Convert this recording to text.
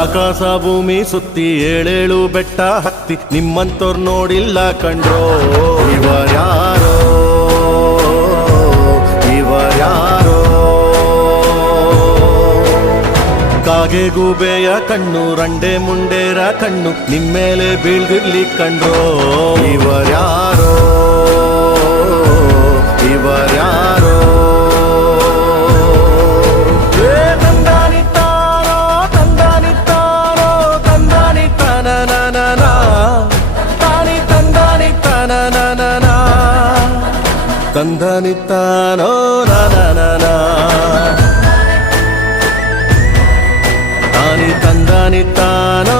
ಆಕಾಶ ಭೂಮಿ ಸುತ್ತಿ ಏಳೇಳು ಬೆಟ್ಟ ಹತ್ತಿ ನಿಮ್ಮಂತೋರ್ ನೋಡಿಲ್ಲ ಕಂಡ್ರೋ. ಇವರ್ಯಾರೋ ಇವರ್ಯಾರೋ ಕಾಗೆ ಗೂಬೆಯ ಕಣ್ಣು ರಂಡೆ ಮುಂಡೇರ ಕಣ್ಣು ನಿಮ್ಮೇಲೆ ಬೀಳ್ದಿರ್ಲಿ ಕಂಡ್ರೋ. ಇವರ್ಯಾರೋ ಇವರ್ಯಾರೋ ತಂದಾನಿತ್ತಾರೋ ತಂದಾನಿತ್ತಾರೋ ತಂದಾನಿತ್ತನನನ ತಾನಿ ತಂದಾನಿತ್ತನನನ ತಂದಾನಿತ್ತಾನೋ ನನನನ ತಾನಿ ತಂದಾನಿತ್ತಾನೋ